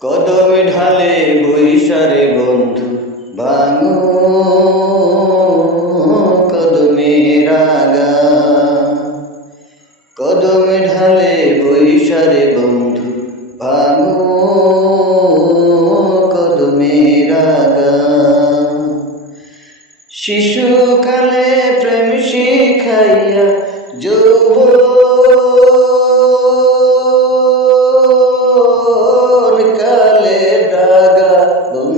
কদমে ঢালে বৈশারে বন্ধু ভাঙু, কদমে রাগা কদমে ঢালে বৈশারে বন্ধু ভাঙু, কদমে রাগা শিশুকালে প্রেম শিখাইয়া যৌবন